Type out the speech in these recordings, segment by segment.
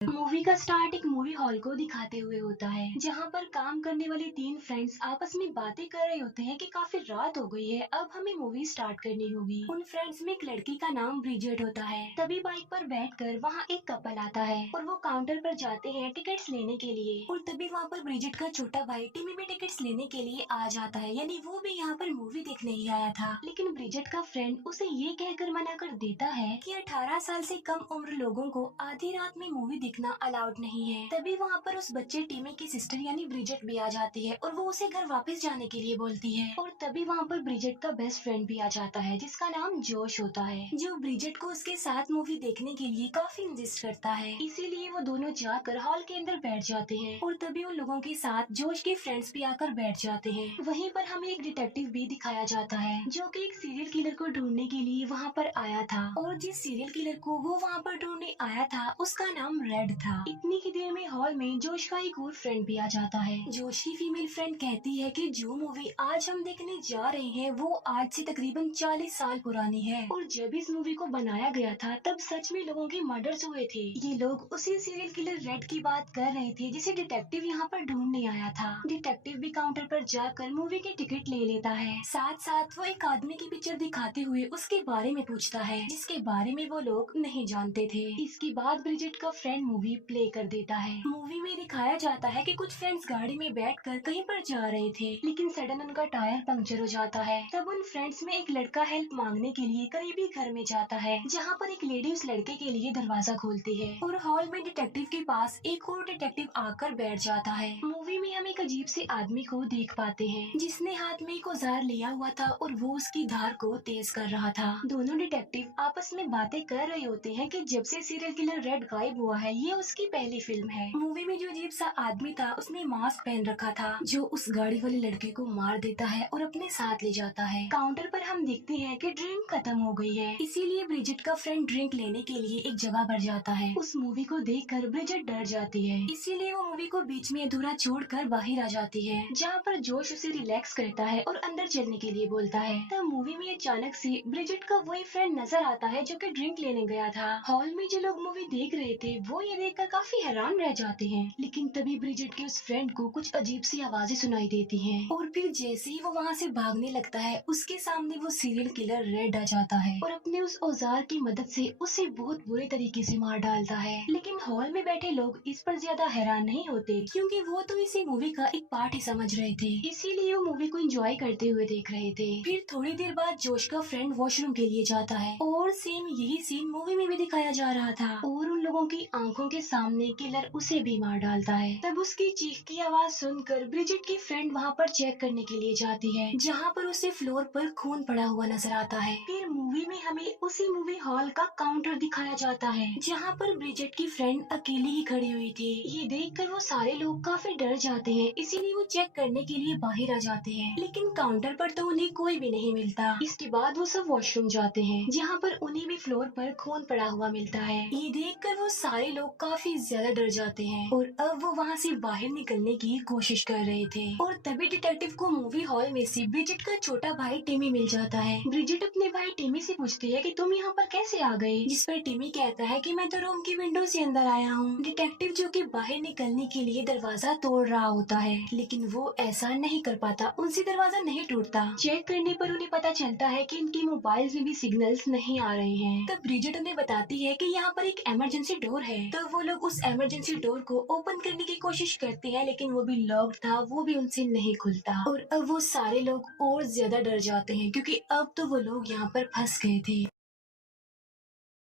Movie का start एक movie hall को दिखाते हुए होता है, जहाँ पर काम करने वाले तीन फ्रेंड्स आपस में बातें कर रहे होते हैं कि काफी रात हो गई है, अब हमें मूवी स्टार्ट करनी होगी। उन फ्रेंड्स में एक लड़की का नाम ब्रिजेट होता है। तभी बाइक पर बैठकर वहाँ एक कपल आता है और वो काउंटर पर जाते हैं टिकट्स लेने के लिए। और तभी वहाँ पर ब्रिजेट का छोटा भाई टिमी भी टिकट्स लेने के लिए आ जाता है, यानी वो भी यहाँ पर मूवी देखने ही आया था। लेकिन ब्रिजेट का फ्रेंड उसे ये कहकर मना कर देता है कि 18 साल से कम उम्र लोगों को आधी रात में मूवी देखना अलाउड नहीं है। तभी वहाँ पर उस बच्चे टीमी की सिस्टर यानी ब्रिजेट भी आ जाती है और वो उसे घर वापस जाने के लिए बोलती है। और तभी वहाँ पर ब्रिजेट का बेस्ट फ्रेंड भी आ जाता है, जिसका नाम जोश होता है, जो ब्रिजेट को उसके साथ मूवी देखने के लिए काफी इंसिस्ट करता है। इसीलिए वो दोनों जाकर हॉल के अंदर बैठ जाते हैं और तभी उन लोगों के साथ जोश के फ्रेंड्स भी आकर बैठ जाते हैं। वहीं पर हमें एक डिटेक्टिव भी दिखाया जाता है, जो कि एक सीरियल किलर को ढूंढने के लिए वहाँ पर आया था। और जिस सीरियल किलर को वो वहाँ पर ढूंढने आया था उसका नाम रेड था। इतनी ही देर में हॉल में जोश का एक और फ्रेंड भी आ जाता है। जोश की फीमेल फ्रेंड कहती है कि जो मूवी आज हम देखने जा रहे हैं वो आज से तकरीबन 40 साल पुरानी है और जब इस मूवी को बनाया गया था तब सच में लोगों के मर्डर्स हुए थे। ये लोग उसी सीरियल किलर रेड की बात कर रहे थे जिसे डिटेक्टिव यहाँ पर ढूंढने आया था। डिटेक्टिव भी काउंटर पर जाकर मूवी की टिकट ले लेता है। साथ साथ वो एक आदमी की पिक्चर दिखाते हुए उसके बारे में पूछता है, जिसके बारे में वो लोग नहीं जानते थे। इसके बाद ब्रिजेट का फ्रेंड मूवी प्ले कर देता है। मूवी में दिखाया जाता है कि कुछ फ्रेंड्स गाड़ी में बैठकर कहीं पर जा रहे थे, लेकिन सडन उनका टायर पंक्चर हो जाता है। तब उन फ्रेंड्स में एक लड़का हेल्प मांगने के लिए करीबी घर में जाता है, जहाँ पर एक लेडी उस लड़के के लिए दरवाजा खोलती है और हॉल में डिटेक्टिव के पास एक और डिटेक्टिव आकर बैठ जाता है। मूवी में हम एक अजीब से आदमी को देख पाते हैं, जिसने हाथ में एक औजार लिया हुआ था और वो उसकी धार को तेज कर रहा था। दोनों डिटेक्टिव आपस में बातें कर रहे होते हैं कि जब से सीरियल किलर रेड गायब हुआ है ये उसकी पहली फिल्म है। मूवी में जो अजीब सा आदमी था उसने मास्क पहन रखा था, जो उस गाड़ी वाले लड़के को मार देता है और अपने साथ ले जाता है। काउंटर पर हम देखते हैं कि ड्रिंक खत्म हो गई है, इसीलिए ब्रिजेट का फ्रेंड ड्रिंक लेने के लिए एक जगह पर जाता है। उस मूवी को देखकर ब्रिजेट डर जाती है, इसीलिए वो मूवी को बीच में अधूरा छोड़कर बाहर आ जाती है, जहाँ पर जोश उसे रिलैक्स करता है और अंदर चलने के लिए बोलता है। तब मूवी में अचानक से ब्रिजेट का वही फ्रेंड नजर आता है जो कि ड्रिंक लेने गया था। हॉल में जो लोग मूवी देख रहे थे वो ये देखकर काफी हैरान रह जाते हैं, लेकिन तभी ब्रिजेट के उस फ्रेंड को कुछ अजीब सी आवाजें सुनाई देती हैं और फिर जैसे ही वो वहाँ से भागने लगता है उसके सामने वो सीरियल किलर रेड आ जाता है और अपने उस औजार की मदद से उसे बहुत बुरे तरीके से मार डालता है। लेकिन हॉल में बैठे लोग इस पर ज्यादा हैरान नहीं होते, क्योंकि वो तो इसी मूवी का एक पार्ट ही समझ रहे थे, इसीलिए वो मूवी को एंजॉय करते हुए देख रहे थे। फिर थोड़ी देर बाद जोश का फ्रेंड वॉशरूम के लिए जाता है और सेम यही सीन मूवी में भी दिखाया जा रहा था और उन लोगों की आंखों के सामने किलर उसे भी मार डालता है। तब उसकी चीख की आवाज सुनकर ब्रिजेट की फ्रेंड वहाँ पर चेक करने के लिए जाती है, जहाँ पर उसे फ्लोर पर खून पड़ा हुआ नजर आता है। फिर मूवी में हमें उसी मूवी हॉल का काउंटर दिखाया जाता है, जहाँ पर ब्रिजेट की फ्रेंड अकेली ही खड़ी हुई थी। ये देखकर वो सारे लोग काफी डर जाते हैं, इसीलिए वो चेक करने के लिए बाहर आ जाते हैं, लेकिन काउंटर पर तो उन्हें कोई भी नहीं मिलता। इसके बाद वो सब वॉशरूम जाते हैं, जहाँ पर उन्हें भी फ्लोर पर खून पड़ा हुआ मिलता है। ये देखकर वो सारे लोग काफी ज्यादा डर जाते हैं और अब वो वहाँ से बाहर निकलने की कोशिश कर रहे थे और तभी डिटेक्टिव को मूवी हॉल में से ब्रिजेट का छोटा भाई टिमी मिल जाता है। ब्रिजेट अपने भाई टिमी से पूछती है कि तुम यहाँ पर कैसे आ गए, जिस पर टिमी कहता है कि मैं तो रूम की विंडो से अंदर आया हूँ। डिटेक्टिव जो कि बाहर निकलने के लिए दरवाजा तोड़ रहा होता है, लेकिन वो ऐसा नहीं कर पाता, उनसे दरवाजा नहीं टूटता। चेक करने पर उन्हें पता चलता है कि इनकी मोबाइल में भी सिग्नल्स नहीं आ रहे हैं। तब ब्रिजेट उन्हें बताती है कि यहाँ पर एक इमरजेंसी डोर है। तो वो लोग उस इमरजेंसी डोर को ओपन करने की कोशिश करते हैं, लेकिन वो भी लॉक्ड था, वो भी उनसे नहीं खुलता और अब वो सारे लोग और ज्यादा डर जाते हैं, क्योंकि अब तो वो लोग यहाँ पर फंस गए थे।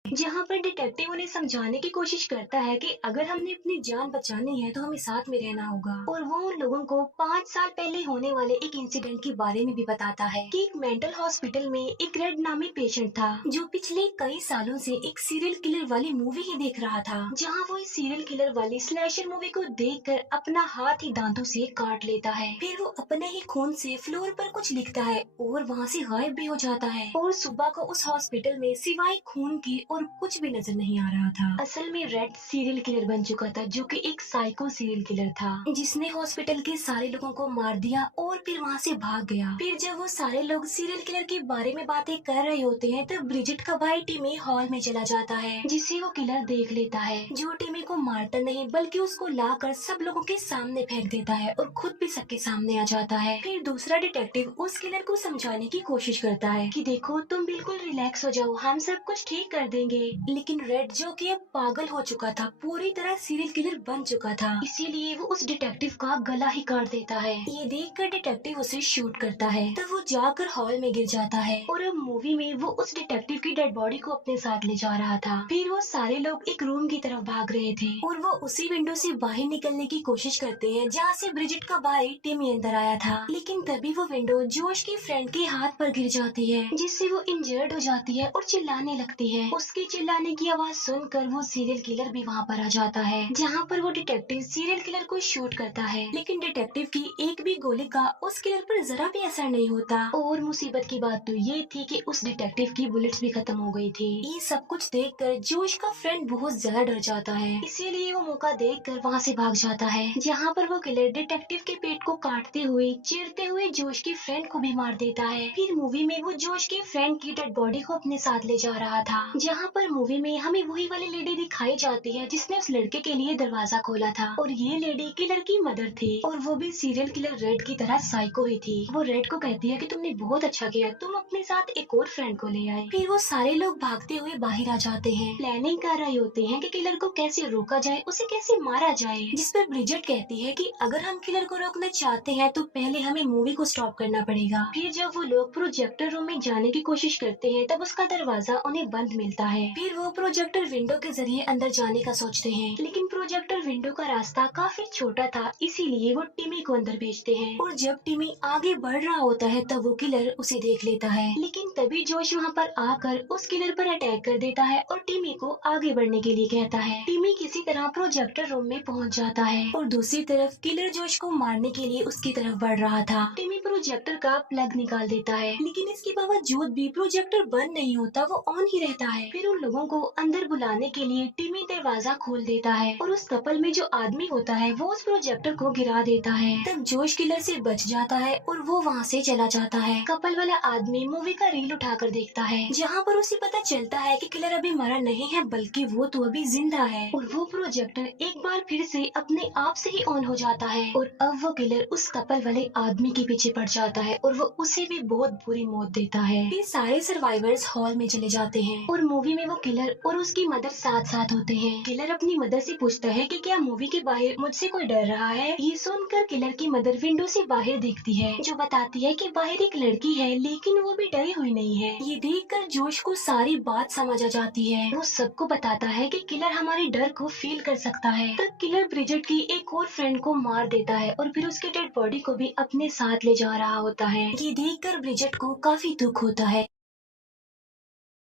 जहाँ पर डिटेक्टिव उन्हें समझाने की कोशिश करता है कि अगर हमने अपनी जान बचानी है तो हमें साथ में रहना होगा, और वो उन लोगों को 5 साल पहले होने वाले एक इंसिडेंट के बारे में भी बताता है कि एक मेंटल हॉस्पिटल में एक रेड नामी पेशेंट था, जो पिछले कई सालों से एक सीरियल किलर वाली मूवी ही देख रहा था, जहाँ वो इस सीरियल किलर वाली स्लैशर मूवी को देखकर अपना हाथ ही दांतों से काट लेता है। फिर वो अपने ही खून से फ्लोर पर कुछ लिखता है और वहाँ से गायब भी हो जाता है और सुबह को उस हॉस्पिटल में सिवाय खून की और कुछ भी नजर नहीं आ रहा था। असल में रेड सीरियल किलर बन चुका था, जो कि एक साइको सीरियल किलर था, जिसने हॉस्पिटल के सारे लोगों को मार दिया और फिर वहाँ से भाग गया। फिर जब वो सारे लोग सीरियल किलर के बारे में बातें कर रहे होते हैं, तब ब्रिजिट का भाई टिमी हॉल में चला जाता है, जिसे वो किलर देख लेता है, जो टिमी को मारता नहीं बल्कि उसको लाकर सब लोगों के सामने फेंक देता है और खुद भी सबके सामने आ जाता है। फिर दूसरा डिटेक्टिव उस किलर को समझाने की कोशिश करता है कि देखो, तुम बिल्कुल रिलैक्स हो जाओ, हम सब कुछ ठीक कर देंगे। लेकिन रेड, जो कि अब पागल हो चुका था, पूरी तरह सीरियल किलर बन चुका था, इसीलिए वो उस डिटेक्टिव का गला ही काट देता है। ये देखकर डिटेक्टिव उसे शूट करता है, तब वो जाकर हॉल में गिर जाता है। और अब मूवी में वो उस डिटेक्टिव की डेड बॉडी को अपने साथ ले जा रहा था। फिर वो सारे लोग एक रूम की तरफ भाग रहे थे और वो उसी विंडो से बाहर निकलने की कोशिश करते हैं जहाँ से ब्रिजिट का भाई टिमी अंदर आया था। लेकिन तभी वो विंडो जोश की फ्रेंड के हाथ पर गिर जाती है, जिससे वो इंजर्ड हो जाती है और चिल्लाने लगती है। उसके चिल्लाने की आवाज सुनकर वो सीरियल किलर भी वहाँ पर आ जाता है, जहाँ पर वो डिटेक्टिव सीरियल किलर को शूट करता है। लेकिन डिटेक्टिव की एक भी गोली का उस किलर पर जरा भी असर नहीं होता। और मुसीबत की बात तो ये थी कि उस डिटेक्टिव की बुलेट्स भी खत्म हो गई थी। ये सब कुछ देखकर जोश का फ्रेंड बहुत ज्यादा डर जाता है, इसीलिए वो मौका देखकर वहाँ से भाग जाता है, जहाँ पर वो किलर डिटेक्टिव के पेट को काटते हुए चीरते हुए जोश की फ्रेंड को भी मार देता है। फिर मूवी में वो जोश की फ्रेंड की डेड बॉडी को अपने साथ ले जा रहा था, जहाँ पर मूवी में हमें वही वाली लेडी दिखाई जाती है जिसने उस लड़के के लिए दरवाजा खोला था। और ये लेडी किलर की मदर थी, और वो भी सीरियल किलर रेड की तरह साइको ही थी। वो रेड को कहती है कि तुमने बहुत अच्छा किया, तुम अपने साथ एक और फ्रेंड को ले आए। फिर वो सारे लोग भागते हुए बाहर आ जाते हैं, प्लानिंग कर रहे होते हैं कि किलर को कैसे रोका जाए, उसे कैसे मारा जाए। जिस पर ब्रिजिट कहती है कि अगर हम किलर को रोकना चाहते हैं तो पहले हमें मूवी को स्टॉप करना पड़ेगा। फिर जब वो लोग प्रोजेक्टर रूम में जाने की कोशिश करते हैं, तब उसका दरवाजा उन्हें बंद मिलता है। फिर वो प्रोजेक्टर विंडो के जरिए अंदर जाने का सोचते हैं, लेकिन प्रोजेक्टर विंडो का रास्ता काफी छोटा था, इसीलिए वो टिमी को अंदर भेजते हैं। और जब टिमी आगे बढ़ रहा होता है, तब वो किलर उसे देख लेता है। लेकिन तभी जोश वहाँ पर आकर उस किलर पर अटैक कर देता है और टिमी को आगे बढ़ने के लिए कहता है। टिमी किसी तरह प्रोजेक्टर रूम में पहुँच जाता है और दूसरी तरफ किलर जोश को मारने के लिए उसकी तरफ बढ़ रहा था। टिमी प्रोजेक्टर का प्लग निकाल देता है, लेकिन इसके बावजूद भी प्रोजेक्टर बंद नहीं होता, वो ऑन ही रहता है। फिर उन लोगों को अंदर बुलाने के लिए टिमी दरवाजा खोल देता है और उस कपल में जो आदमी होता है वो उस प्रोजेक्टर को गिरा देता है। तब जोश किलर से बच जाता है और वो वहाँ से चला जाता है। कपल वाला आदमी मूवी का रील उठाकर देखता है, जहाँ पर उसे पता चलता है कि किलर अभी मरा नहीं है, बल्कि वो तो अभी जिंदा है। और वो प्रोजेक्टर एक बार फिर से अपने आप से ही ऑन हो जाता है और अब वो किलर उस कपल वाले आदमी के पीछे पड़ जाता है और वो उसे भी बहुत बुरी मौत देता है। फिर सारे सर्वाइवर्स हॉल में चले जाते हैं और मूवी में वो किलर और उसकी मदर साथ साथ होते हैं। किलर अपनी मदर से पूछता है कि क्या मूवी के बाहर मुझसे कोई डर रहा है। ये सुनकर किलर की मदर विंडो से बाहर देखती है, जो बताती है कि बाहर एक लड़की है, लेकिन वो भी डरी हुई नहीं है। ये देखकर जोश को सारी बात समझ आ जाती है। वो सबको बताता है कि किलर हमारे डर को फील कर सकता है। तब किलर ब्रिजिट की एक और फ्रेंड को मार देता है और फिर उसके डेड बॉडी को भी अपने साथ ले जा रहा होता है। ये देखकर ब्रिजिट को काफी दुख होता है।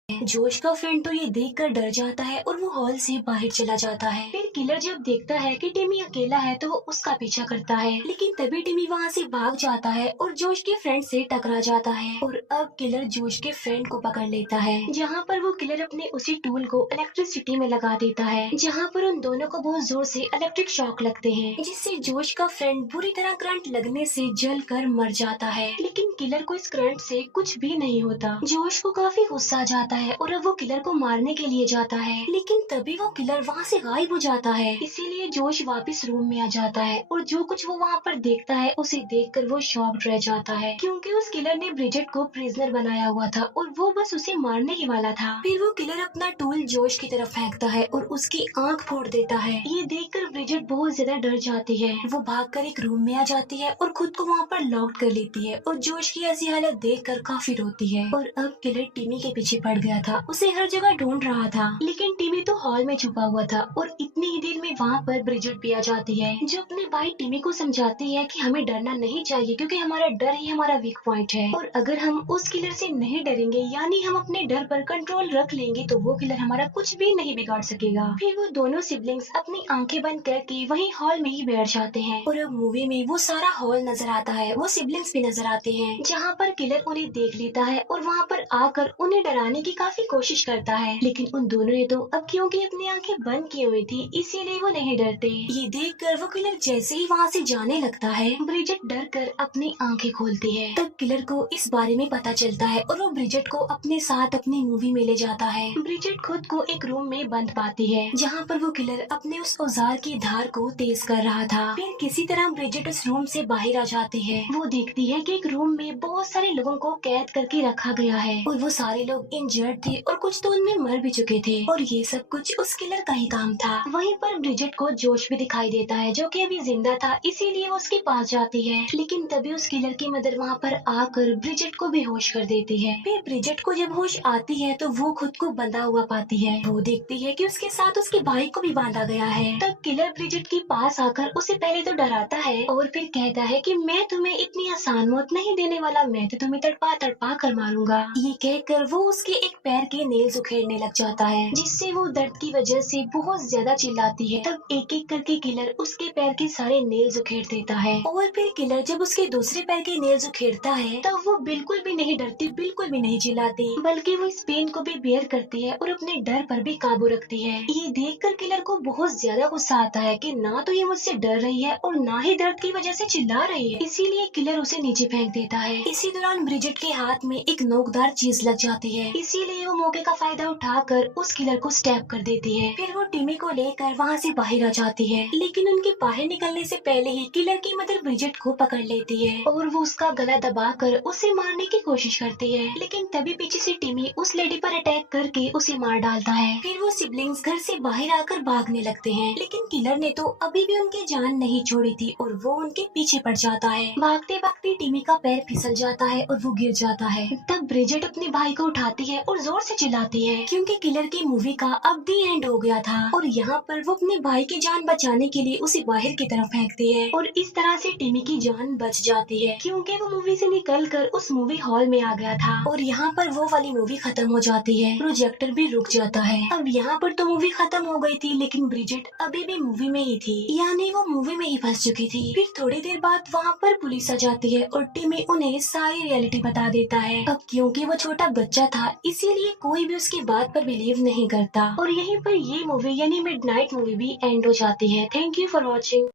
जोश का फ्रेंड तो ये देखकर डर जाता है और वो हॉल से बाहर चला जाता है। फिर किलर जब देखता है कि टिमी अकेला है तो वो उसका पीछा करता है, लेकिन तभी टिमी वहाँ से भाग जाता है और जोश के फ्रेंड से टकरा जाता है। और अब किलर जोश के फ्रेंड को पकड़ लेता है, जहाँ पर वो किलर अपने उसी टूल को इलेक्ट्रिसिटी में लगा देता है, जहाँ पर उन दोनों को बहुत जोर से इलेक्ट्रिक शॉक लगते हैं, जिससे जोश का फ्रेंड बुरी तरह करंट लगने से जल कर मर जाता है। लेकिन किलर को इस करंट से कुछ भी नहीं होता। जोश को काफी गुस्सा आ जाता है और अब वो किलर को मारने के लिए जाता है, लेकिन तभी वो किलर वहाँ से गायब हो जाता है। इसीलिए जोश वापस रूम में आ जाता है और जो कुछ वो वहाँ पर देखता है उसे देखकर वो शॉक्ड रह जाता है, क्योंकि उस किलर ने ब्रिजिट को प्रिजनर बनाया हुआ था और वो बस उसे मारने ही वाला था। फिर वो किलर अपना टूल जोश की तरफ फेंकता है और उसकी आँख फोड़ देता है। ये देखकर ब्रिजिट बहुत ज्यादा डर जाती है। वो भागकर एक रूम में आ जाती है और खुद को वहाँ पर लॉक कर लेती है और जोश की ऐसी हालत देखकर काफी रोती है। और अब किलर टिमी के पीछे पड़ गया था, उसे हर जगह ढूंढ रहा था, लेकिन टिमी तो हॉल में छुपा हुआ था और इतनी उतनी ही देर में वहाँ पर ब्रिजेट भी आ जाती है, जो अपने भाई टिमी को समझाती है कि हमें डरना नहीं चाहिए क्योंकि हमारा डर ही हमारा वीक पॉइंट है, और अगर हम उस किलर से नहीं डरेंगे यानी हम अपने डर पर कंट्रोल रख लेंगे तो वो किलर हमारा कुछ भी नहीं बिगाड़ सकेगा। फिर वो दोनों सिबलिंग्स अपनी आंखें बंद करके वहीं हॉल में ही बैठ जाते हैं, और अब मूवी में वो सारा हॉल नजर आता है, वो सिबलिंग्स भी नजर आते हैं, जहाँ पर किलर उन्हें देख लेता है और वहाँ पर आकर उन्हें डराने की काफी कोशिश करता है, लेकिन उन दोनों ने तो अब क्योंकि अपनी आंखें बंद की हुई थी इसीलिए वो नहीं डरते। ये देखकर वो किलर जैसे ही वहाँ से जाने लगता है, ब्रिजेट डर कर अपनी आंखें खोलती है। तब किलर को इस बारे में पता चलता है और वो ब्रिजेट को अपने साथ अपनी मूवी में ले जाता है। ब्रिजेट खुद को एक रूम में बंद पाती है, जहाँ पर वो किलर अपने उस औजार की धार को तेज कर रहा था। फिर किसी तरह ब्रिजेट उस रूम से बाहर आ जाती है। वो देखती है कि एक रूम में बहुत सारे लोगों को कैद करके रखा गया है, और वो सारे लोग इंजर्ड थे और कुछ तो उनमें मर भी चुके थे, और ये सब कुछ उस किलर का ही काम था। वहीं पर ब्रिजेट को जोश भी दिखाई देता है, जो कि अभी जिंदा था, इसीलिए वो उसके पास जाती है, लेकिन तभी उस किलर की मदर वहाँ पर आकर ब्रिजेट को बेहोश कर देती है। फिर ब्रिजेट को जब होश आती है तो वो खुद को बंधा हुआ पाती है। वो देखती है कि उसके साथ उसके भाई को भी बांधा गया है। तब किलर ब्रिजेट के पास आकर उसे पहले तो डराता है और फिर कहता है कि मैं तुम्हें इतनी आसान मौत नहीं देने वाला, मैं तो तुम्हें तड़पा तड़पा कर मारूंगा। ये कहकर वो उसके एक पैर के नेल्स उखेड़ने लग जाता है, जिससे वो दर्द की वजह से बहुत ज्यादा चिल्लाती है। तब एक एक करके किलर उसके पैर के सारे नेल्स उखेड़ देता है, और फिर किलर जब उसके दूसरे पैर के नेल्स उखेड़ता है तब वो बिल्कुल भी नहीं डरती, बिल्कुल भी नहीं चिल्लाती, बल्कि वो इस पेन को भी बेयर करती है और अपने डर पर भी काबू रखती है। ये देखकर किलर को बहुत ज्यादा गुस्सा आता है कि ना तो ये मुझसे डर रही है और ना ही दर्द की वजह से चिल्ला रही है, इसीलिए किलर उसे नीचे फेंक देता है। इसी दौरान ब्रिजेट के हाथ में एक नोकदार चीज लग जाती है, इसीलिए वो मौके का फायदा उठाकर उस किलर को स्टैब कर देती है। फिर वो टिमी को लेकर वहाँ से बाहर आ जाती है, लेकिन उनके बाहर निकलने से पहले ही किलर की मदर ब्रिजेट को पकड़ लेती है और वो उसका गला दबाकर उसे मारने की कोशिश करती है, लेकिन तभी पीछे से टिमी उस लेडी पर अटैक करके उसे मार डालता है। फिर वो सिबलिंग्स घर से बाहर आकर भागने लगते हैं, लेकिन किलर ने तो अभी भी उनकी जान नहीं छोड़ी थी और वो उनके पीछे पड़ जाता है। भागते भागते टिमी का पैर फिसल जाता है और वो गिर जाता है। तब ब्रिजेट अपने भाई को उठाती है और जोर से चिल्लाती है, क्योंकि किलर की मूवी का अब दी एंड हो गया था, और यहाँ पर वो अपने भाई की जान बचाने के लिए उसे बाहर की तरफ फेंकती है, और इस तरह से टिमी की जान बच जाती है, क्योंकि वो मूवी से निकलकर उस मूवी हॉल में आ गया था। और यहाँ पर वो वाली मूवी खत्म हो जाती है, प्रोजेक्टर भी रुक जाता है। अब यहाँ पर तो मूवी खत्म हो गई थी, लेकिन ब्रिजेट अभी भी मूवी में ही थी, यानी वो मूवी में ही फंस चुकी थी। फिर थोड़ी देर बाद वहाँ पर पुलिस आ जाती है और टिमी उन्हें सारी रियलिटी बता देता है। अब क्योंकि वो छोटा बच्चा था इसीलिए कोई भी उसकी बात पर बिलीव नहीं करता, और यहीं पर ये मूवी यानी मिडनाइट मूवी भी एंड हो जाती है। Thank you for watching.